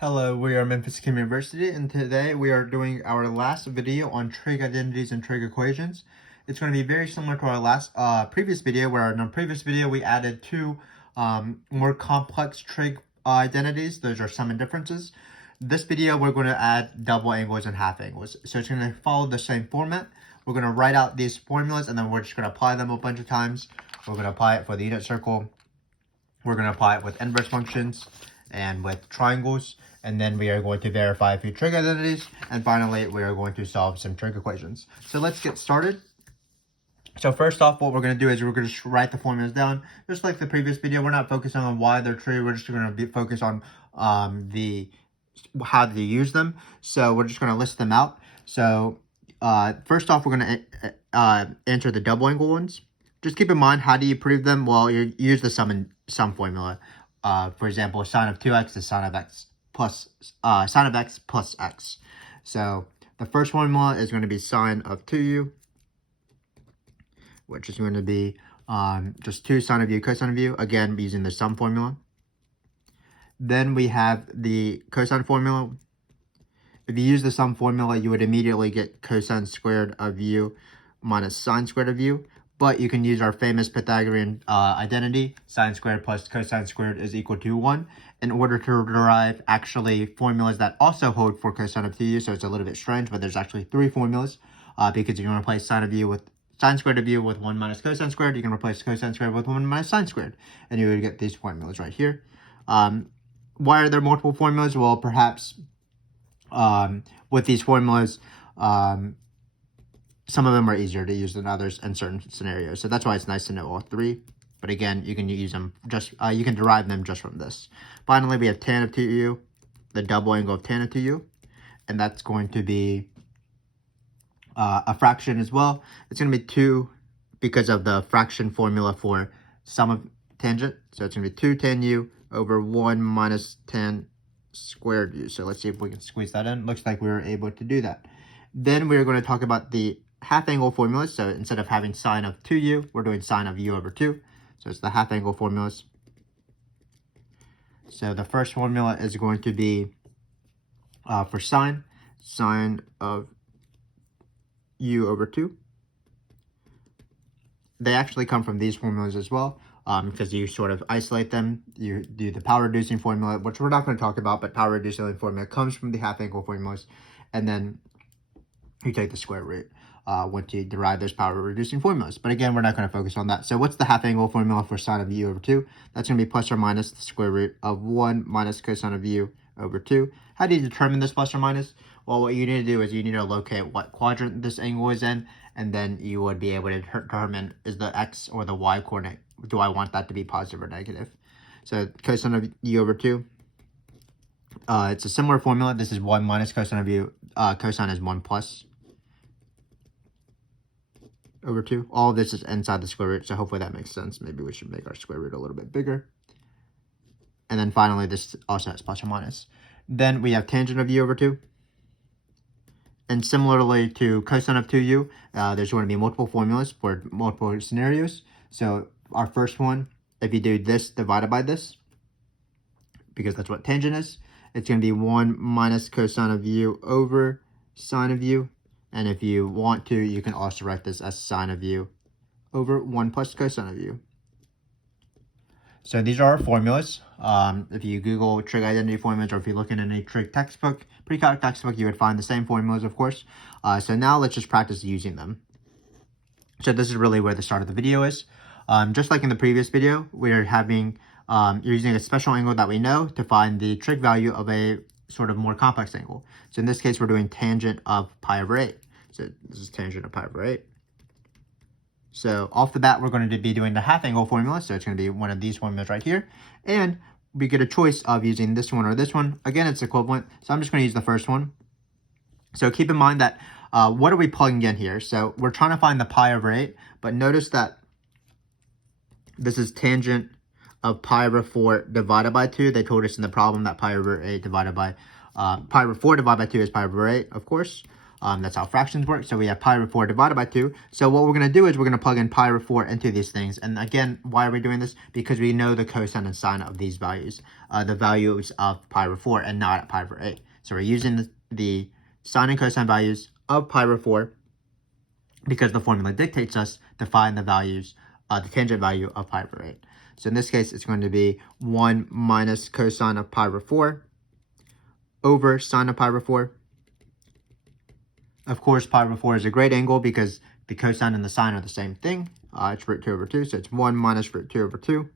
Hello, we are Memphis Kim University, and today we are doing our last video on trig identities and trig equations. It's going to be very similar to our last previous video, where in our previous video we added two more complex trig identities. Those are sum and differences. This video we're going to add double angles and half angles. So it's going to follow the same format. We're going to write out these formulas, and then we're just going to apply them a bunch of times. We're going to apply it for the unit circle. We're going to apply it with inverse functions and with triangles, and then we are going to verify a few trig identities, and finally we are going to solve some trig equations. So let's get started. So first off, what we're going to do is we're going to write the formulas down just like the previous video. We're not focusing on why they're trig, we're just going to be focused on how to use them. So we're just going to list them out. So first off, we're going to enter the double angle ones. Just keep in mind, how do you prove them? Well, you use the sum formula. For example, sine of 2x is sine of x plus x. So the first formula is going to be sine of 2u, which is going to be just 2 sine of u cosine of u, again using the sum formula. Then we have the cosine formula. If you use the sum formula, you would immediately get cosine squared of u minus sine squared of u. But you can use our famous Pythagorean identity, sine squared plus cosine squared is equal to 1, in order to derive actually formulas that also hold for cosine of 2u. So it's a little bit strange, but there's actually 3 formulas, because you can replace sine squared of u with 1 minus cosine squared. You can replace cosine squared with 1 minus sine squared, and you would get these formulas right here. Why are there multiple formulas? Well, perhaps with these formulas, some of them are easier to use than others in certain scenarios. So that's why it's nice to know all 3. But again, you can use them you can derive them just from this. Finally, we have tan of 2u, the double angle of tan of 2u. And that's going to be a fraction as well. It's going to be 2 because of the fraction formula for sum of tangent. So it's going to be 2 tan u over 1 minus tan squared u. So let's see if we can squeeze that in. Looks like we were able to do that. Then we're going to talk about the half angle formulas. So instead of having sine of 2u, we're doing sine of u over 2. So it's the half angle formulas. So the first formula is going to be for sine of u over 2. They actually come from these formulas as well, because you sort of isolate them. You do the power reducing formula, which we're not going to talk about, but power reducing formula comes from the half angle formulas. And then you take the square root once you derive those power reducing formulas. But again, we're not going to focus on that. So what's the half angle formula for sine of u over 2? That's going to be plus or minus the square root of 1 minus cosine of u over 2. How do you determine this plus or minus? Well, what you need to do is you need to locate what quadrant this angle is in, and then you would be able to determine, is the x or the y coordinate, do I want that to be positive or negative? So cosine of u over 2, it's a similar formula. This is 1 minus cosine of u. Cosine is 1 plus over 2. All of this is inside the square root, so hopefully that makes sense. Maybe we should make our square root a little bit bigger. And then finally, this also has plus or minus. Then we have tangent of u over 2. And similarly to cosine of 2u, there's going to be multiple formulas for multiple scenarios. So our first one, if you do this divided by this, because that's what tangent is, it's going to be 1 minus cosine of u over sine of u. And if you want to, you can also write this as sine of u over 1 plus cosine of u. So these are our formulas. If you Google trig identity formulas, or if you look in any trig textbook, pre-calc textbook, you would find the same formulas, of course. So now let's just practice using them. So this is really where the start of the video is. Just like in the previous video, we're having you're using a special angle that we know to find the trig value of a sort of more complex angle. So in this case, we're doing tangent of pi over 8. So this is tangent of pi over 8. So off the bat, we're going to be doing the half angle formula. So it's going to be one of these formulas right here. And we get a choice of using this one or this one. Again, it's equivalent. So I'm just going to use the first one. So keep in mind that what are we plugging in here? So we're trying to find the pi over 8. But notice that this is tangent of pi over 4 divided by 2. They told us in the problem that pi over 8 divided by pi over 4 divided by 2 is pi over 8, of course. That's how fractions work. So we have pi over 4 divided by 2. So what we're going to do is we're going to plug in pi over 4 into these things. And again, why are we doing this? Because we know the cosine and sine of these values, the values of pi over 4 and not at pi over 8. So we're using the sine and cosine values of pi over 4 because the formula dictates us to find the values, the tangent value of pi over 8. So in this case, it's going to be 1 minus cosine of pi over 4 over sine of pi over 4. Of course, pi over 4 is a great angle because the cosine and the sine are the same thing. It's root 2 over 2, so it's 1 minus root 2 over 2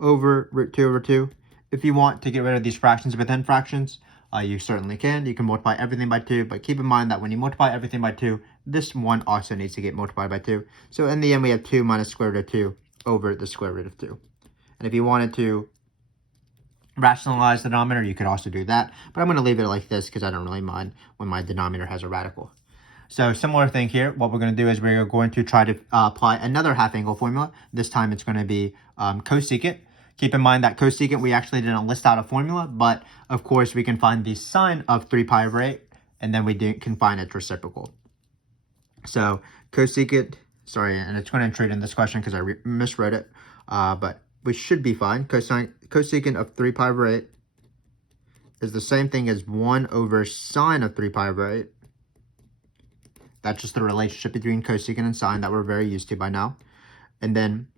over root 2 over 2. If you want to get rid of these fractions within fractions, you certainly can. You can multiply everything by 2, but keep in mind that when you multiply everything by 2, this one also needs to get multiplied by 2. So in the end, we have 2 minus square root of 2 over the square root of 2. And if you wanted to rationalize the denominator, you could also do that. But I'm going to leave it like this because I don't really mind when my denominator has a radical. So similar thing here. What we're going to do is we're going to try to apply another half angle formula. This time it's going to be cosecant. Keep in mind that cosecant, we actually didn't list out a formula, but of course we can find the sine of 3 pi over 8, and then we can find its reciprocal. So cosecant, sorry, and it's going to intrude in this question because I miswrote it, but we should be fine. Cosecant of 3 pi over 8 is the same thing as 1 over sine of 3 pi over 8. That's just the relationship between cosecant and sine that we're very used to by now. And then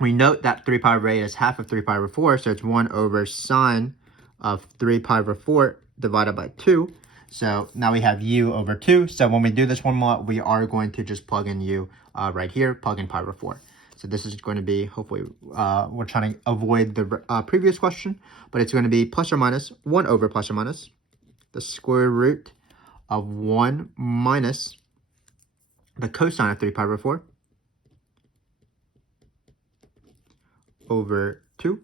we note that 3 pi over 8 is half of 3 pi over 4, so it's 1 over sine of 3 pi over 4 divided by 2. So now we have u over 2. So when we do this formula, we are going to just plug in u right here, plug in pi over 4. So this is going to be, hopefully, we're trying to avoid the previous question, but it's going to be plus or minus 1 over plus or minus the square root of 1 minus the cosine of 3 pi over 4 over 2.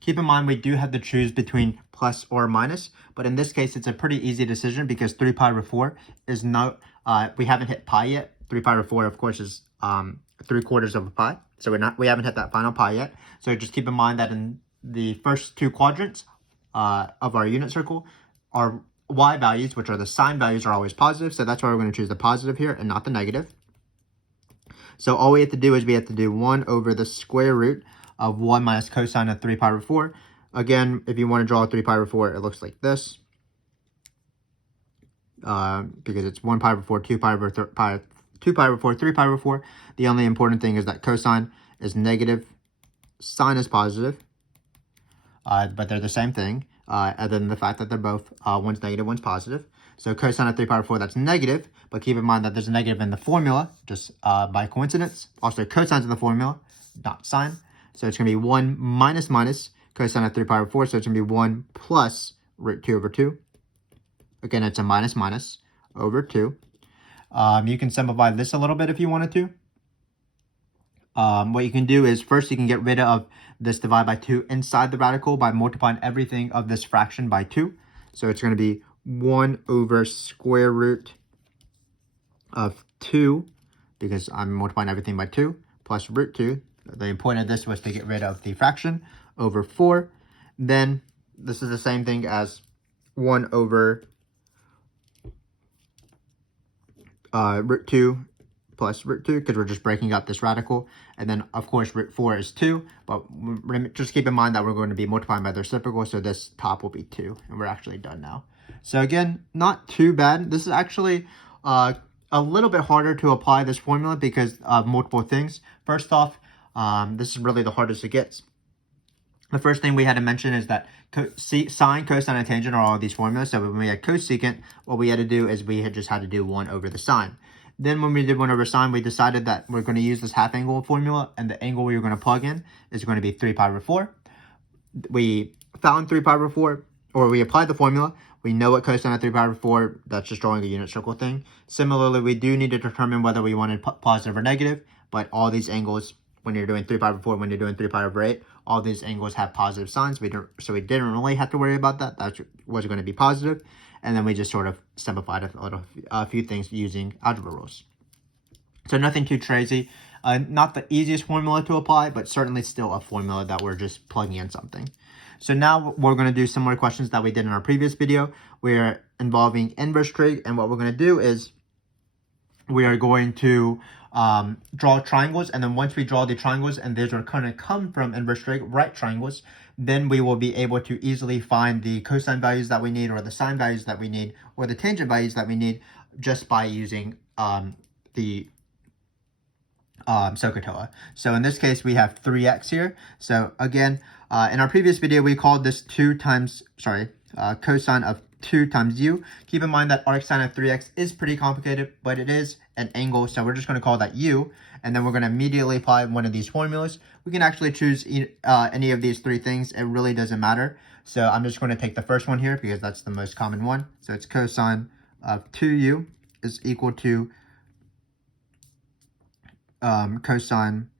Keep in mind, we do have to choose between plus or minus, but in this case, it's a pretty easy decision because 3 pi over 4 is not, we haven't hit pi yet. 3 pi over 4, of course, is 3/4 of a pi. So we haven't hit that final pi yet. So just keep in mind that in the first two quadrants of our unit circle, our y values, which are the sine values, are always positive. So that's why we're going to choose the positive here and not the negative. So all we have to do is we have to do 1 over the square root of 1 minus cosine of 3 pi over 4. Again, if you want to draw 3 pi over 4, it looks like this. Because it's 1 pi over 4, 2 pi over 2 pi over 4, 3 pi over 4. The only important thing is that cosine is negative, sine is positive, but they're the same thing, other than the fact that they're both, one's negative, one's positive. So cosine of 3 pi over 4, that's negative, but keep in mind that there's a negative in the formula, just by coincidence. Also, cosine's in the formula, not sine. So it's going to be 1 minus cosine of 3 pi over 4, so it's going to be 1 plus root 2 over 2. Again, it's a minus over 2. You can simplify this a little bit if you wanted to. What you can do is first you can get rid of this divide by 2 inside the radical by multiplying everything of this fraction by 2. So it's going to be 1 over square root of 2, because I'm multiplying everything by 2, plus root 2. The point of this was to get rid of the fraction, over 4. Then this is the same thing as 1 over root 2 plus root 2, because we're just breaking up this radical. And then, of course, root 4 is 2, but just keep in mind that we're going to be multiplying by the reciprocal, so this top will be 2, and we're actually done now. So again, not too bad. This is actually a little bit harder to apply this formula because of multiple things. First off, this is really the hardest it gets. The first thing we had to mention is that sine, cosine, and tangent are all these formulas. So when we had cosecant, what we had to do is we just had to do 1 over the sine. Then when we did 1 over sine, we decided that we're going to use this half angle formula, and the angle we were going to plug in is going to be 3 pi over 4. We found 3 pi over 4, or we applied the formula. We know what cosine of 3 pi over 4, that's just drawing a unit circle thing. Similarly, we do need to determine whether we wanted positive or negative, but all these angles, when you're doing 3 pi over 4, when you're doing 3 pi over 8, all these angles have positive signs. So we didn't really have to worry about that. That was going to be positive. And then we just sort of simplified a few things using algebra rules. So nothing too crazy. Not the easiest formula to apply, but certainly still a formula that we're just plugging in something. So now we're going to do similar questions that we did in our previous video, where involving inverse trig, and what we're going to do is we are going to draw triangles, and then once we draw the triangles and these are going to come from inverse trig, right triangles, then we will be able to easily find the cosine values that we need, or the sine values that we need, or the tangent values that we need, just by using the SOHCAHTOA. So in this case, we have 3x here. So again, in our previous video, we called this cosine of 2 times u. Keep in mind that arcsine of 3x is pretty complicated, but it is an angle, so we're just going to call that u, and then we're going to immediately apply one of these formulas. We can actually choose any of these three things. It really doesn't matter. So I'm just going to take the first one here because that's the most common one. So it's cosine of 2u is equal to cosine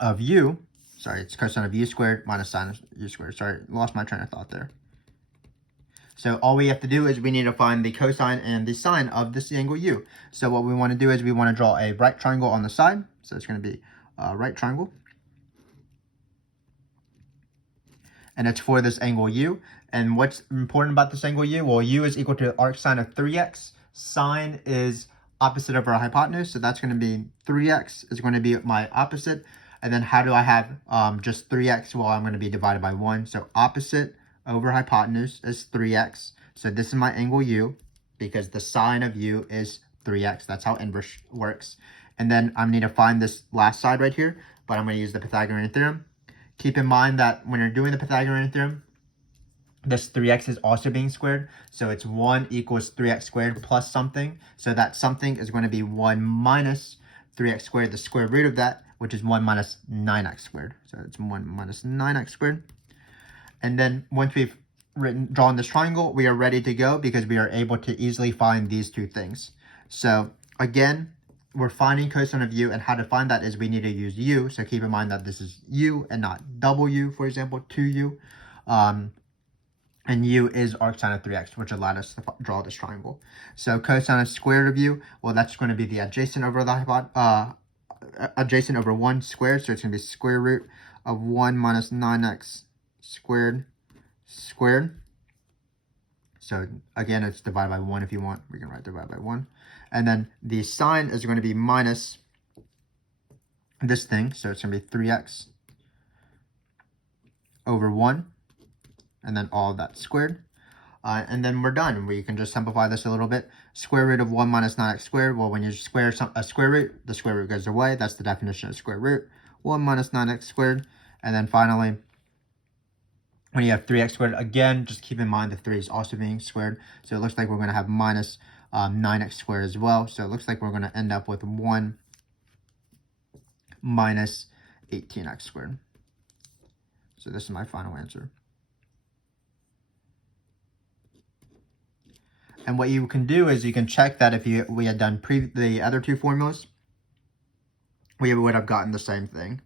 of u. Sorry, it's cosine of u squared minus sine of u squared. Sorry, lost my train of thought there. So all we have to do is we need to find the cosine and the sine of this angle u. So what we want to do is we want to draw a right triangle on the side. So it's going to be a right triangle. And it's for this angle u. And what's important about this angle u? Well, u is equal to arcsine of 3x. Sine is opposite of our hypotenuse. So that's going to be 3x is going to be my opposite. And then how do I have just 3x? Well, I'm going to be divided by 1. So opposite over hypotenuse is 3x. So this is my angle u because the sine of u is 3x. That's how inverse works. And then I need to find this last side right here, but I'm going to use the Pythagorean theorem. Keep in mind that when you're doing the Pythagorean theorem, this 3x is also being squared. So it's 1 equals 3x squared plus something. So that something is going to be 1 minus 3x squared, the square root of that, which is 1 minus 9x squared. So it's 1 minus 9x squared. And then once we've drawn this triangle, we are ready to go because we are able to easily find these two things. So again, we're finding cosine of u, and how to find that is we need to use u. So keep in mind that this is u and not w, for example, 2u. And u is arcsine of 3x, which allowed us to draw this triangle. So cosine of square root of u, well, that's going to be the adjacent over the adjacent over 1 squared. So it's going to be square root of 1 minus 9x squared. So again, it's divided by 1 if you want. We can write divided by 1. And then the sine is going to be minus this thing. So it's going to be 3x over 1. And then all of that squared. And then we're done. We can just simplify this a little bit. Square root of 1 minus 9x squared. Well, when you square a square root, the square root goes away. That's the definition of square root. 1 minus 9x squared. And then finally, when you have 3x squared, again, just keep in mind the 3 is also being squared. So it looks like we're going to have minus 9x squared as well. So it looks like we're going to end up with 1 minus 18x squared. So this is my final answer. And what you can do is you can check that if we had done the other two formulas, we would have gotten the same thing.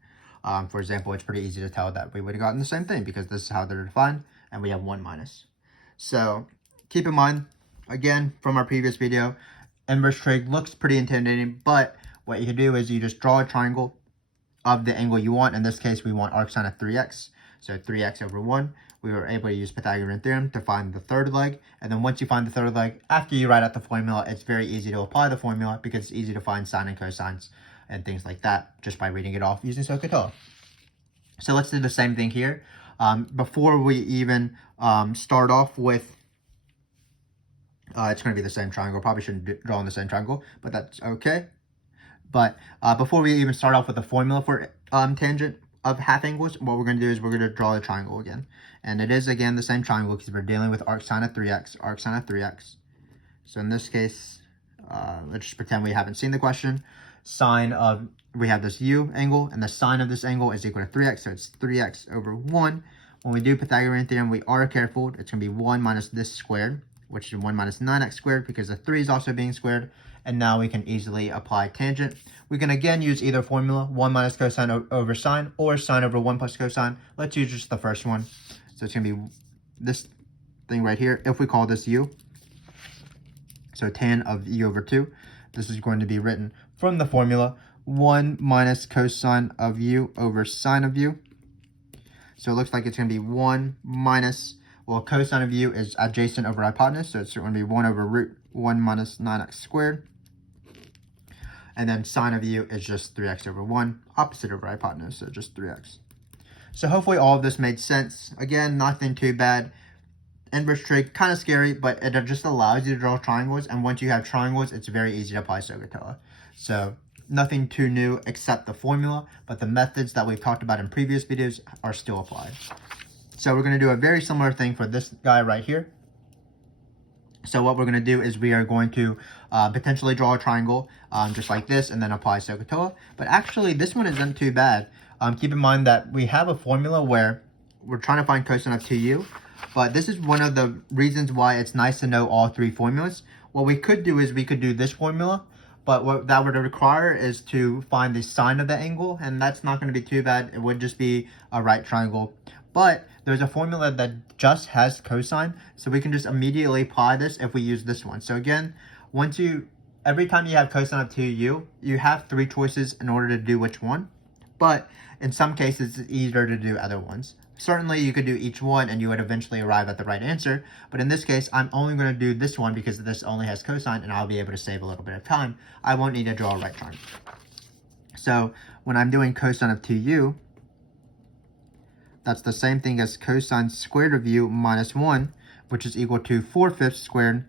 For example, it's pretty easy to tell that we would have gotten the same thing because this is how they're defined, and we have 1 minus. So keep in mind, again, from our previous video, inverse trig looks pretty intimidating, but what you do is you just draw a triangle of the angle you want. In this case, we want arcsine of 3x, so 3x over 1. We were able to use Pythagorean theorem to find the third leg. And then once you find the third leg, after you write out the formula, it's very easy to apply the formula because it's easy to find sine and cosines and things like that just by reading it off using SOHCAHTOA. So let's do the same thing here. Before we even start off with, it's going to be the same triangle. Probably shouldn't draw on the same triangle, but that's okay. But before we even start off with the formula for tangent of half angles, what we're going to do is we're going to draw the triangle again. And it is, again, the same triangle because we're dealing with arcsine of 3x, arcsine of 3x. So in this case, let's just pretend we haven't seen the question. Sine of, we have this u angle, and the sine of this angle is equal to 3x, so it's 3x over 1. When we do Pythagorean theorem, we are careful. It's going to be 1 minus this squared, which is 1 minus 9x squared because the 3 is also being squared. And now we can easily apply tangent. We can again use either formula, 1 minus cosine over sine or sine over 1 plus cosine. Let's use just the first one. So it's going to be this thing right here. If we call this u, so tan of u over 2, this is going to be written from the formula 1 minus cosine of u over sine of u. So it looks like it's going to be 1 minus, well, cosine of u is adjacent over hypotenuse, so it's going to be 1 over root 1 minus 9x squared. And then sine of u is just 3x over 1, opposite over hypotenuse, so just 3x. So hopefully all of this made sense. Again, nothing too bad. Inverse trig, kind of scary, but it just allows you to draw triangles, and once you have triangles, it's very easy to apply SOHCAHTOA. So nothing too new except the formula, but the methods that we've talked about in previous videos are still applied. So we're going to do a very similar thing for this guy right here. So what we're going to do is we are going to potentially draw a triangle just like this and then apply SOHCAHTOA. But actually, this one isn't too bad. Keep in mind that we have a formula where we're trying to find cosine of 2u. But this is one of the reasons why it's nice to know all three formulas. What we could do is we could do this formula. But what that would require is to find the sine of the angle. And that's not going to be too bad. It would just be a right triangle. But there's a formula that just has cosine, so we can just immediately apply this if we use this one. So again, every time you have cosine of 2u, you have three choices in order to do which one. But in some cases, it's easier to do other ones. Certainly, you could do each one and you would eventually arrive at the right answer. But in this case, I'm only going to do this one because this only has cosine and I'll be able to save a little bit of time. I won't need to draw a right triangle. So when I'm doing cosine of 2u, that's the same thing as cosine squared of u minus 1, which is equal to 4/5 squared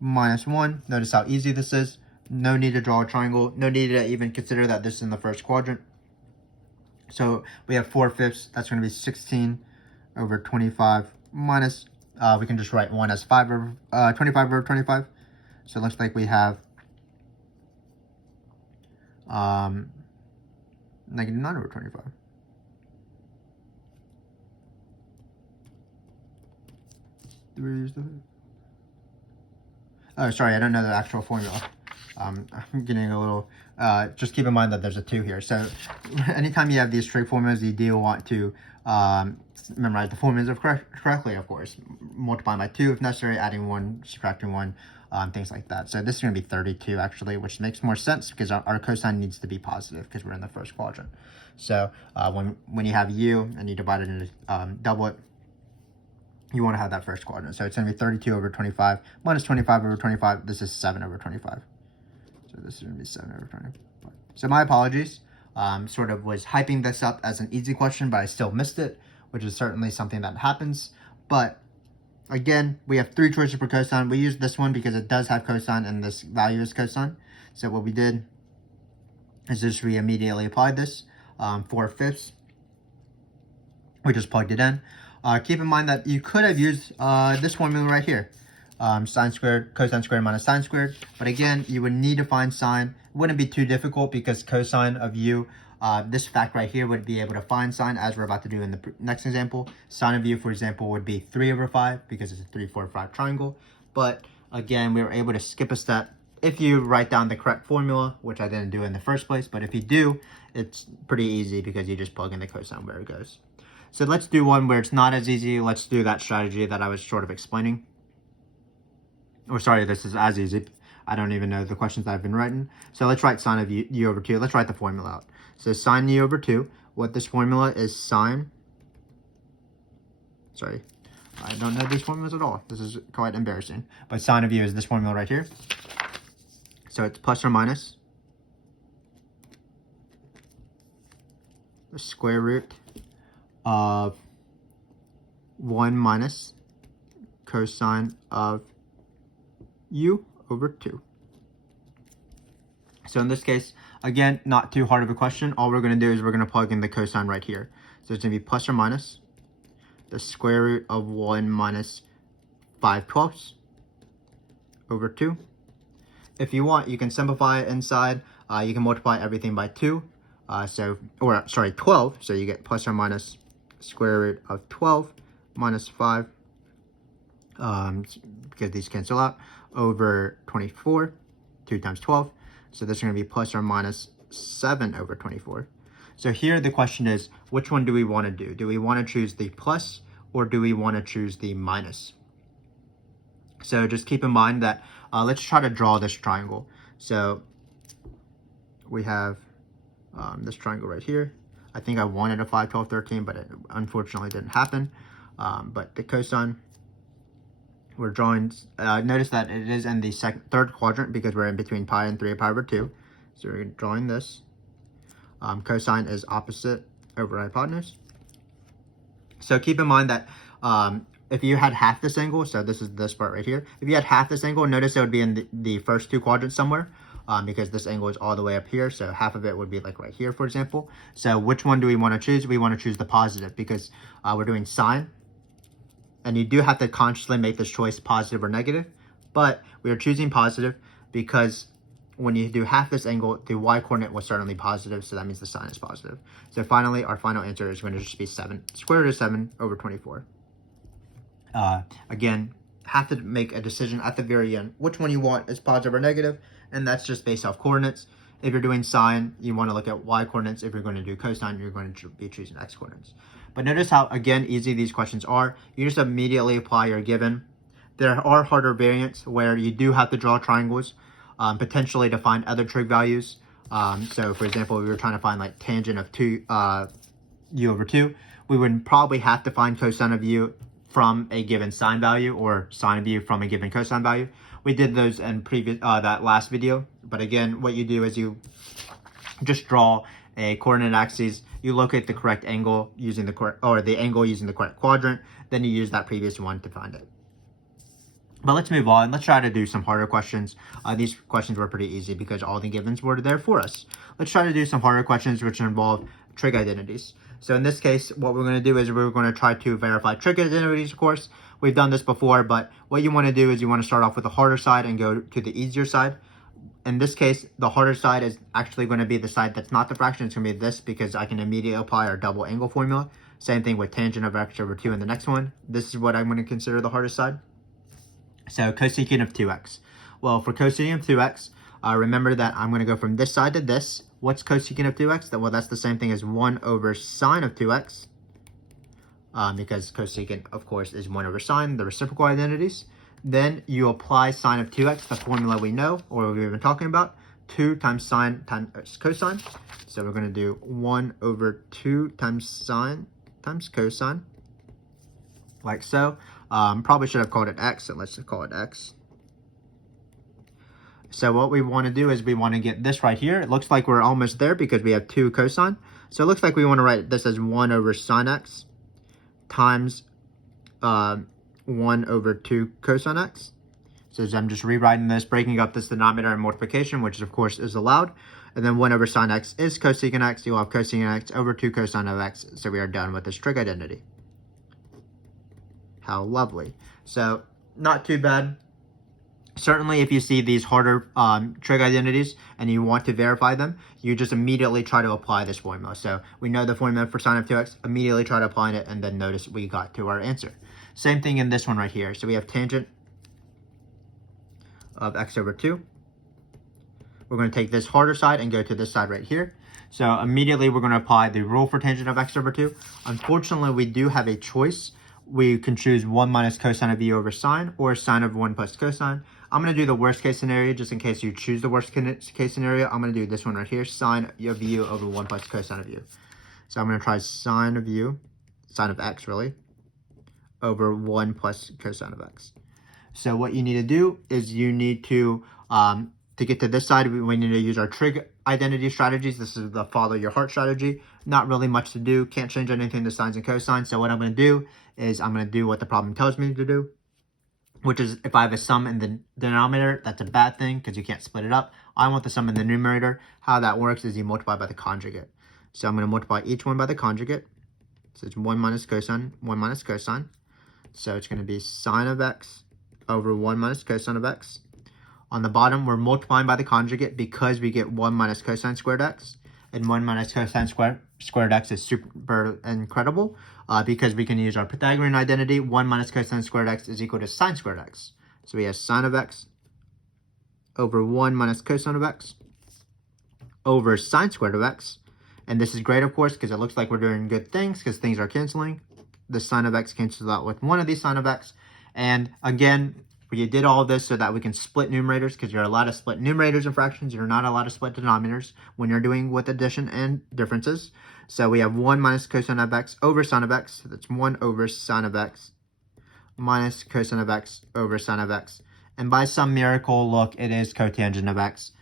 minus 1. Notice how easy this is. No need to draw a triangle. No need to even consider that this is in the first quadrant. So we have 4/5. That's going to be 16 over 25 minus, we can just write 1 as 25 over 25. So it looks like we have negative 9 over 25. Oh, sorry, I don't know the actual formula. I'm getting a little, just keep in mind that there's a 2 here. So anytime you have these trig formulas, you do want to memorize the formulas correctly, of course. Multiplying by 2 if necessary, adding 1, subtracting 1, things like that. So this is going to be 32 actually, which makes more sense because our cosine needs to be positive because we're in the first quadrant. So when you have u and you divide it into double it, you want to have that first quadrant. So it's going to be 32 over 25 minus 25 over 25. This is 7 over 25. So this is going to be 7 over 25. So my apologies. Sort of was hyping this up as an easy question, but I still missed it, which is certainly something that happens. But again, we have three choices for cosine. We use this one because it does have cosine and this value is cosine. So what we did is just we immediately applied this 4/5. We just plugged it in. Keep in mind that you could have used this formula right here. Sine squared, cosine squared minus sine squared. But again, you would need to find sine. It wouldn't be too difficult because cosine of u, this fact right here would be able to find sine as we're about to do in the next example. Sine of u, for example, would be 3 over 5 because it's a 3, 4, 5 triangle. But again, we were able to skip a step if you write down the correct formula, which I didn't do in the first place. But if you do, it's pretty easy because you just plug in the cosine where it goes. So let's do one where it's not as easy. Let's do that strategy that I was sort of explaining. Or sorry, this is as easy. I don't even know the questions that I've been writing. So let's write sine of u over 2. Let's write the formula out. So sine u over 2. What this formula is sine. Sorry, I don't know these formulas at all. This is quite embarrassing. But sine of u is this formula right here. So it's plus or minus the square root of 1 minus cosine of u over 2. So in this case, again, not too hard of a question. All we're going to do is we're going to plug in the cosine right here. So it's going to be plus or minus the square root of 1 minus 5/12 over 2. If you want, you can simplify it inside. You can multiply everything by 2. 12. So you get plus or minus square root of 12 minus 5, because these cancel out, over 24, 2 times 12. So this is going to be plus or minus 7 over 24. So here the question is, which one do we want to do? Do we want to choose the plus or do we want to choose the minus? So just keep in mind that, let's try to draw this triangle. So we have this triangle right here. I think I wanted a 5, 12, 13, but it unfortunately didn't happen. But the cosine, we're drawing, notice that it is in the third quadrant because we're in between pi and 3 pi over 2. So we're drawing this. Cosine is opposite over hypotenuse. So keep in mind that if you had half this angle, so this is this part right here, if you had half this angle, notice it would be in the first 2 quadrants somewhere, because this angle is all the way up here, so half of it would be like right here, for example. So which one do we want to choose? We want to choose the positive because we're doing sine, and you do have to consciously make this choice positive or negative, but we are choosing positive because when you do half this angle, the y-coordinate was certainly positive, so that means the sine is positive. So finally, our final answer is going to just be 7, square root of 7 over 24. Again, have to make a decision at the very end which one you want is positive or negative, and that's just based off coordinates. If you're doing sine, you want to look at y-coordinates. If you're going to do cosine, you're going to be choosing x-coordinates. But notice how, again, easy these questions are. You just immediately apply your given. There are harder variants where you do have to draw triangles, potentially to find other trig values. So for example, if we were trying to find like tangent of u over 2, we would probably have to find cosine of u from a given sine value or sine of u from a given cosine value. We did those in that last video. But again, what you do is you just draw a coordinate axis, you locate the correct angle using the angle using the correct quadrant, then you use that previous one to find it. But let's move on. Let's try to do some harder questions. These questions were pretty easy because all the givens were there for us. Let's try to do some harder questions which involve trig identities. So in this case, what we're going to do is we're going to try to verify trig identities, of course. We've done this before, but what you want to do is you want to start off with the harder side and go to the easier side. In this case, the harder side is actually going to be the side that's not the fraction. It's going to be this because I can immediately apply our double angle formula. Same thing with tangent of x over 2 in the next one. This is what I'm going to consider the hardest side. So cosecant of 2x. Well, for cosecant of 2x, remember that I'm going to go from this side to this. What's cosecant of 2x? Well, that's the same thing as 1 over sine of 2x. Because cosecant, of course, is 1 over sine, the reciprocal identities. Then you apply sine of 2x, the formula we know, or we've been talking about. 2 times sine times cosine. So we're going to do 1 over 2 times sine times cosine. Like so. Probably should have called it x, so let's just call it x. So what we want to do is we want to get this right here. It looks like we're almost there because we have 2 cosine. So it looks like we want to write this as 1 over sine x times 1 over 2 cosine x. So I'm just rewriting this, breaking up this denominator and multiplication, which of course is allowed. And then 1 over sine x is cosecant x. You'll have cosecant x over 2 cosine of x. So we are done with this trig identity. How lovely. So not too bad. Certainly if you see these harder trig identities and you want to verify them, you just immediately try to apply this formula. So we know the formula for sine of 2x, immediately try to apply it, and then notice we got to our answer. Same thing in this one right here. So we have tangent of x over 2. We're going to take this harder side and go to this side right here. So immediately we're going to apply the rule for tangent of x over 2. Unfortunately, we do have a choice. We can choose 1 minus cosine of u over sine or sine of 1 plus cosine. I'm going to do the worst case scenario just in case you choose the worst case scenario. I'm going to do this one right here, sine of u over 1 plus cosine of u. So I'm going to try sine of u, sine of x really, over 1 plus cosine of x. So what you need to do is you need to get to this side, we need to use our trig identity strategies. This is the follow your heart strategy. Not really much to do. Can't change anything to sines and cosines. So what I'm going to do is I'm going to do what the problem tells me to do, which is if I have a sum in the denominator, that's a bad thing because you can't split it up. I want the sum in the numerator. How that works is you multiply by the conjugate. So I'm going to multiply each one by the conjugate. So it's 1 minus cosine, 1 minus cosine. So it's going to be sine of x over 1 minus cosine of x. On the bottom, we're multiplying by the conjugate because we get 1 minus cosine squared x. And 1 minus cosine squared x is super incredible because we can use our Pythagorean identity. 1 minus cosine squared x is equal to sine squared x. So we have sine of x over 1 minus cosine of x over sine squared of x. And this is great, of course, because it looks like we're doing good things because things are canceling. The sine of x cancels out with one of these sine of x. And again, We did all this so that we can split numerators, because you're allowed to split numerators and fractions. You're not allowed to split denominators when you're doing with addition and differences. So we have 1 minus cosine of x over sine of x. So that's 1 over sine of x minus cosine of x over sine of x. And by some miracle, look, it is cotangent of x,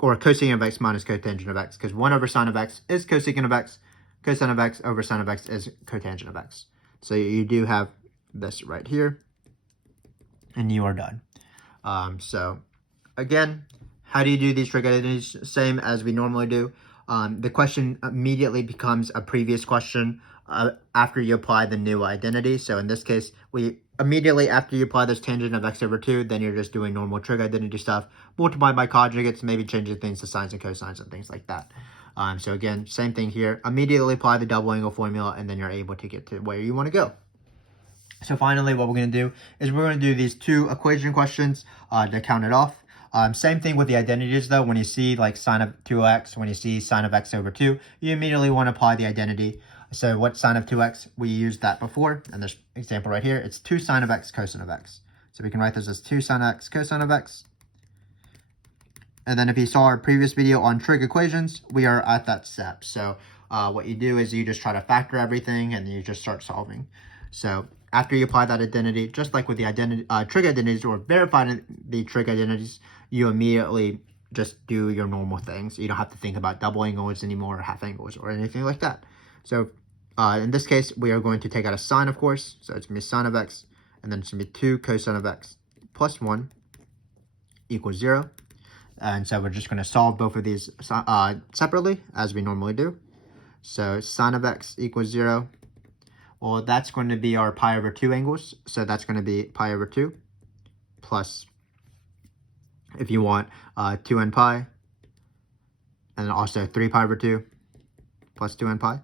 or cosecant of x minus cotangent of x, because 1 over sine of x is cosecant of x, cosine of x over sine of x is cotangent of x. So you do have this right here, and you are done. So again, how do you do these trig identities? Same as we normally do. The question immediately becomes a previous question after you apply the new identity. So in this case, we immediately after you apply this tangent of x over 2, then you're just doing normal trig identity stuff, multiply by conjugates, maybe changing things to sines and cosines and things like that. So again, same thing here. Immediately apply the double angle formula, and then you're able to get to where you want to go. So finally, what we're going to do is we're going to do these 2 equation questions to count it off. Same thing with the identities though. When you see like sine of 2x, when you see sine of x over 2, you immediately want to apply the identity. So what sine of 2x? We used that before, and this example right here, it's 2 sine of x cosine of x. So we can write this as 2 sine of x cosine of x. And then if you saw our previous video on trig equations, we are at that step. So what you do is you just try to factor everything, and then you just start solving. So after you apply that identity, just like with the trig identities or verifying the trig identities, you immediately just do your normal things. You don't have to think about double angles anymore, or half angles, or anything like that. So in this case, we are going to take out a sine, of course. So it's going to be sine of x, and then it's going to be 2 cosine of x plus 1 equals 0. And so we're just going to solve both of these separately, as we normally do. So sine of x equals 0. Well, that's going to be our pi over 2 angles. So that's going to be pi over 2 plus, if you want, 2n pi. And then also 3 pi over 2 plus 2n pi.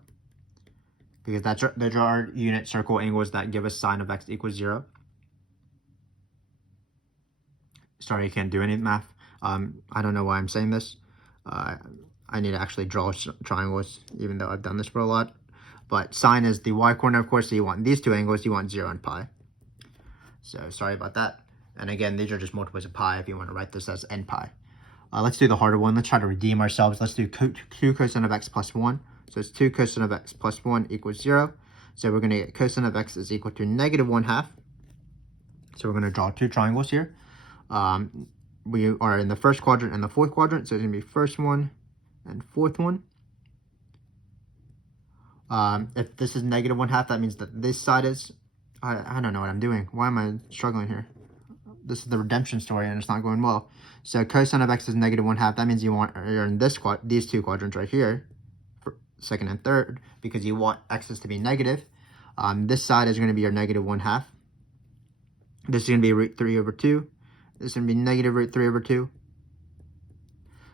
Because those are our unit circle angles that give us sine of x equals 0. Sorry, I can't do any math. I don't know why I'm saying this. I need to actually draw triangles, even though I've done this for a lot. But sine is the y-coordinate, of course, so you want these 2 angles, you want 0 and pi. So sorry about that. And again, these are just multiples of pi if you want to write this as n pi. Let's do the harder one. Let's try to redeem ourselves. Let's do 2 cosine of x plus 1. So it's 2 cosine of x plus 1 equals 0. So we're going to get cosine of x is equal to negative 1/2. So we're going to draw 2 triangles here. We are in the first quadrant and the fourth quadrant, so it's going to be first one and fourth one. If this is negative 1/2, that means that this side is, I don't know what I'm doing. Why am I struggling here? This is the redemption story, and it's not going well. So cosine of x is negative 1/2. That means you're in these 2 quadrants right here, for second and third, because you want x's to be negative. This side is going to be your negative 1/2. This is going to be root 3 over 2. This is going to be negative root 3 over 2.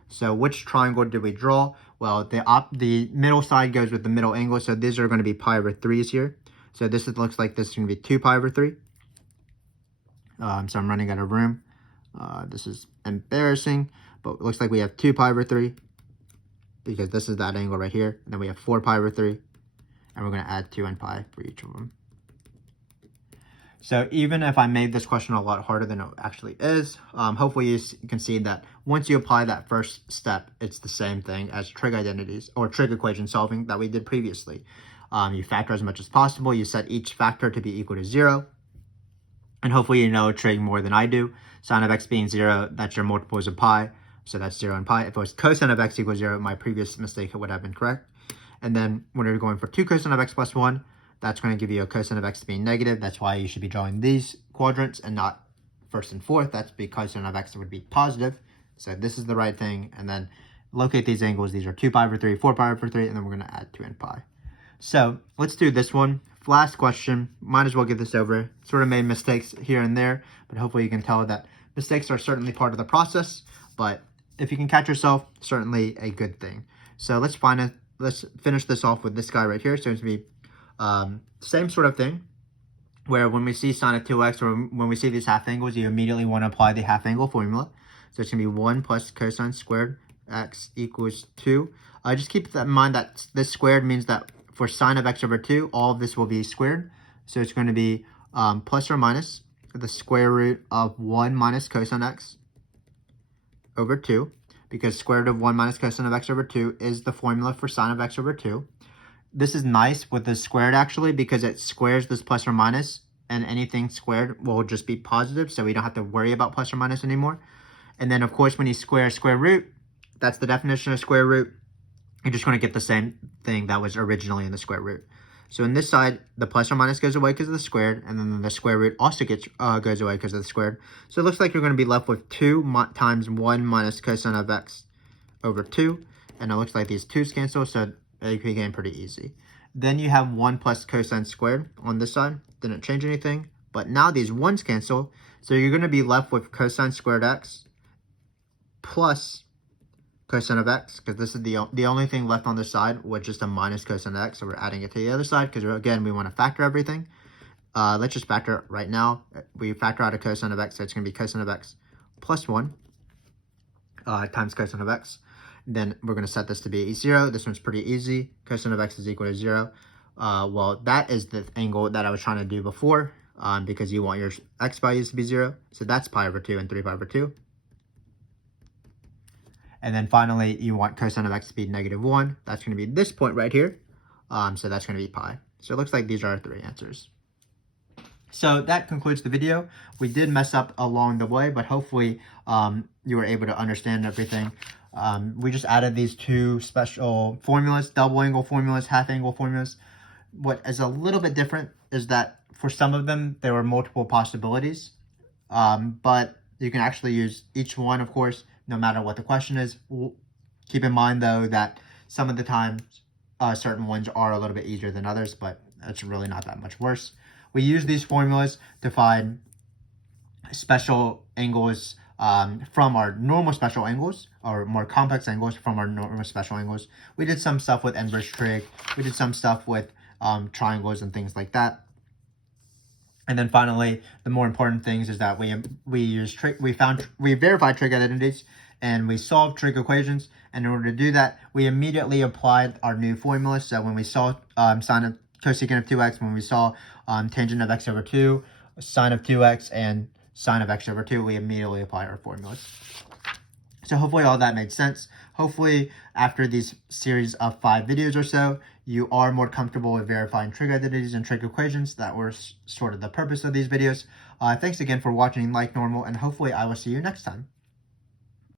So which triangle did we draw? Well, the middle side goes with the middle angle, so these are going to be pi over 3's here. So this looks like this is going to be 2 pi over 3. So I'm running out of room. This is embarrassing, but it looks like we have 2 pi over 3, because this is that angle right here. And then we have 4 pi over 3, and we're going to add 2n pi for each of them. So even if I made this question a lot harder than it actually is, hopefully you can see that once you apply that first step, it's the same thing as trig identities or trig equation solving that we did previously. You factor as much as possible. You set each factor to be equal to 0. And hopefully you know trig more than I do. Sine of x being 0, that's your multiples of pi. So that's 0 and pi. If it was cosine of x equals 0, my previous mistake would have been correct. And then when you're going for 2 cosine of x plus 1, that's going to give you a cosine of x being negative. That's why you should be drawing these quadrants and not first and fourth. That's because cosine of x would be positive. So this is the right thing. And then locate these angles. These are 2 pi over 3, 4 pi over 3, and then we're going to add 2n pi. So let's do this one. Last question. Might as well get this over. Sort of made mistakes here and there, but hopefully you can tell that mistakes are certainly part of the process. But if you can catch yourself, certainly a good thing. So let's finish this off with this guy right here. So it's going to be same sort of thing, where when we see sine of 2x or when we see these half angles, you immediately want to apply the half angle formula. So it's going to be 1 plus cosine squared x equals 2. Just keep that in mind that this squared means that for sine of x over 2, all of this will be squared. So it's going to be plus or minus the square root of 1 minus cosine x over 2, because square root of 1 minus cosine of x over 2 is the formula for sine of x over 2. This is nice with the squared actually, because it squares this plus or minus, and anything squared will just be positive, so we don't have to worry about plus or minus anymore. And then of course when you square square root, that's the definition of square root. You're just going to get the same thing that was originally in the square root. So in this side, the plus or minus goes away because of the squared, and then the square root also goes away because of the squared. So it looks like you're going to be left with 2 times 1 minus cosine of x over 2, and it looks like these 2's cancel, so it became pretty easy. Then you have 1 plus cosine squared on this side. Didn't change anything, but now these 1's cancel, so you're going to be left with cosine squared x plus cosine of x, because this is the only thing left on this side with just a minus cosine of x, so we're adding it to the other side because again we want to factor everything. Let's just factor it right now. We factor out a cosine of x, so it's going to be cosine of x plus 1 times cosine of x. Then we're going to set this to be 0. This one's pretty easy. Cosine of x is equal to 0. Well, that is the angle that I was trying to do before, because you want your x values to be 0. So that's pi over 2 and 3 pi over 2. And then finally, you want cosine of x to be -1. That's going to be this point right here. So that's going to be pi. So it looks like these are our 3 answers. So that concludes the video. We did mess up along the way, but hopefully you were able to understand everything. We just added these 2 special formulas, double angle formulas, half angle formulas. What is a little bit different is that for some of them, there were multiple possibilities, but you can actually use each one, of course, no matter what the question is. Keep in mind, though, that some of the times certain ones are a little bit easier than others, but it's really not that much worse. We use these formulas to find special angles from our normal special angles, or more complex angles from our normal special angles. We did some stuff with inverse trig. We did some stuff with triangles and things like that. And then finally, the more important things is that we verified trig identities, and we solved trig equations. And in order to do that, we immediately applied our new formula. So when we saw cosecant of 2x, when we saw tangent of x over 2, sine of 2x, and sine of x over 2, we immediately applied our formulas. So hopefully all that made sense. Hopefully after these series of 5 videos or so, you are more comfortable with verifying trig identities and trig equations. That was sort of the purpose of these videos. Thanks again for watching like normal, and hopefully I will see you next time.